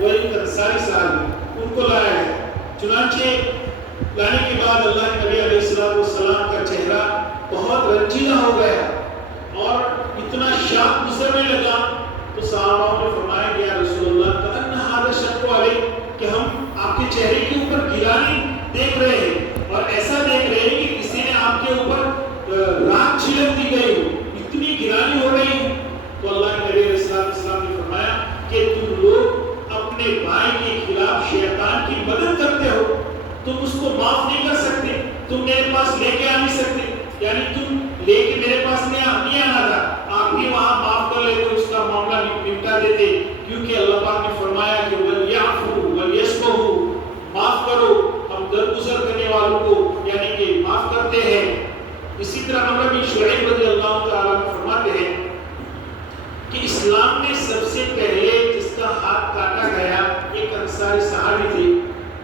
وہ ایک انصاری صاحب ان کو لایا ہے. چنانچہ لانے کے بعد اللہ کے نبی علیہ السلام کا چہرہ بہت رنجیدہ ہو گیا اور اتنا شاق گزرنے لگا. تو صحابہ نے فرمایا کہ یا رسول اللہ کأن هذا شق علیک کہ ہم آپ کے چہرے کے اوپر گرانی دیکھ رہے ہیں اور ایسا دیکھ رہے ہیں کہ کسی نے آپ کے اوپر راکھ چھڑک دی گئی ہو, اتنی گرانی ہو رہی ہے. تو اللہ کے نبی علیہ السلام نے فرمایا کہ تم لوگ اپنے بھائی کے خلاف شیطان کی مدد کرتے ہو, تم اس کو معاف نہیں کر سکتے, تم میرے پاس لے کے آ نہیں سکتے, یعنی تم لے کے میرے پاس نہیں آنا تھا, آپ ہی وہاں معاف کر لیتے, اس کا معاملہ نمٹا دیتے. کیونکہ اللہ پاک نے فرمایا کہ وَلْيَعْفُوا وَلْيَصْفَحُوا, معاف کرو, ہم درگزر کرنے والوں کو یعنی کہ معاف کرتے ہیں. اسی طرح عمرو بن شعیب رضی اللہ تعالیٰ عنہ فرماتے ہیں کہ اسلام میں سب سے پہلے جس کا ہاتھ کاٹا گیا ایک انصاری صحابی تھے.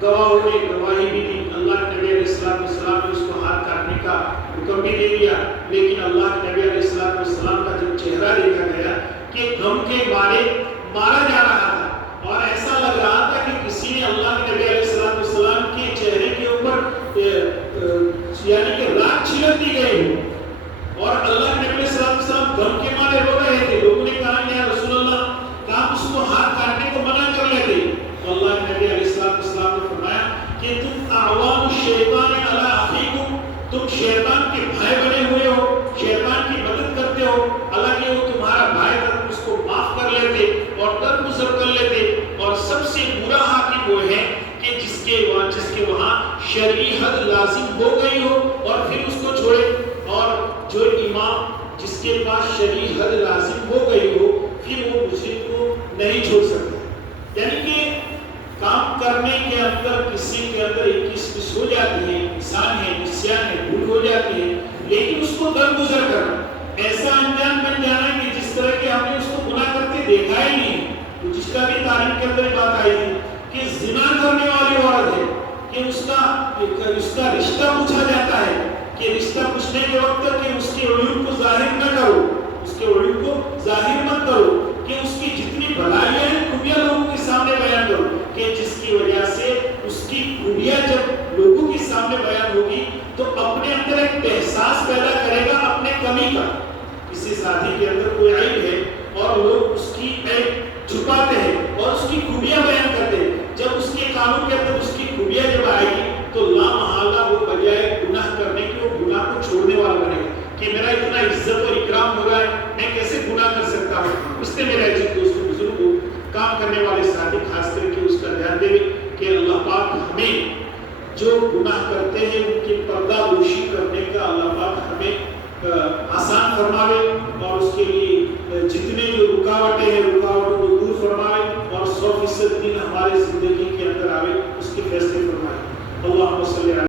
گواہوں نے گواہی بھی دی, اللہ کے نبی علیہ السلام نے اس کو ہاتھ کاٹنے کا حکم بھی دے دیا, لیکن اللہ کے نبی علیہ السلام کا جب چہرہ دیکھا گیا کہ غم کے مارے مارا جا رہا تھا اور ایسا لگ رہا تھا کہ کسی نے اللہ کے نبی علیہ السلام کے چہرے کے اوپر یعنی کہ راکھ چھڑک دی گئی ہو اور اللہ کے نبی علیہ السلام غم کے مارے رو رہے تھے. لوگوں نے کہا یا رسول اللہ کہ آپ اس کو ہاتھ کاٹنے کو منع کر لیتے. تو اللہ کے نبی علیہ السلام نے فرمایا کہ تم اعوان الشیطان علی اخیکم, تم شیطان کے بھائی بنے ہوئے ہو, شیطان کی مدد کرتے ہو. حالانکہ وہ تمہارا بھائی تھا, تم اس کو معاف کر لیتے اور درگزر کر لیتے. اور سب سے برا حاکم وہ ہے کہ جس کے وہاں شرعی حد لازم ہو گئی ہو اور پھر اس کو چھوڑے, اور جو امام جس کے پاس شرعی حد لازم ہو گئی ہو پھر وہ مجرم کو نہیں چھوڑ سکتا. یعنی کہ کام کرنے کے اندر کسی کے اندر ایک کس ہو جاتی ہے, انسان ہے, نسیان ہے, بھول ہو جاتی ہے, لیکن اس کو درگزر کرنا, ایسا انجام بن جانا کہ جس طرح کے ہم نے اس کو گناہ کرتے دیکھا ہی نہیں. تو جس کا بھی تاریخ کے اندر بات آئی تھی کہ زنا کرنے والی عورت ہے کہ اس کا رشتہ پوچھا جاتا ہے کہ رشتہ پوچھنے کے وقت کہ اس کے عیوب کو ظاہر نہ کرو, اس کے عیوب کو ظاہر مت کرو, کہ اس کی جتنی بھلائیاں ہیں خوبیاں لوگوں کے سامنے بیان کرو, کہ جس کی وجہ سے اس کی خوبیاں جب لوگوں کے سامنے بیان ہوگی تو اپنے اندر ایک احساس پیدا کرے گا اپنے کمی کا. کسی ساتھی کے اندر کوئی عیب ہے اور لوگ اس کی عیب چھپاتے ہیں اور اس کی خوبیاں بیان کرتے ہیں, جب اس کے کاموں کے اندر اس کی خوبیاں جب آئے گی تو لامحالہ وہ بجائے گناہ کرنے کے وہ گناہ کو چھوڑنے والا بنے گا کہ میرا اتنا عزت اور اکرام ہو رہا ہے, میں کیسے گناہ کر سکتا ہوں. اس نے میرے عزیز دوستوں بزرگوں کام کرنے والے ساتھی خاص کر کے اس کا دھیان دیں کہ اللہ پاک ہمیں جو گناہ کرتے ہیں ان کی پردہ پوشی کرنے کا اللہ پاک ہمیں آسان فرماوے اور اس کے لیے جتنے جو رکاوٹیں ہیں رکاوٹوں کو دور فرمائے اور 100% دین ہمارے زندگی کے اندر آوے, اس کے فیصلے فرمائے. اللہم صلی علی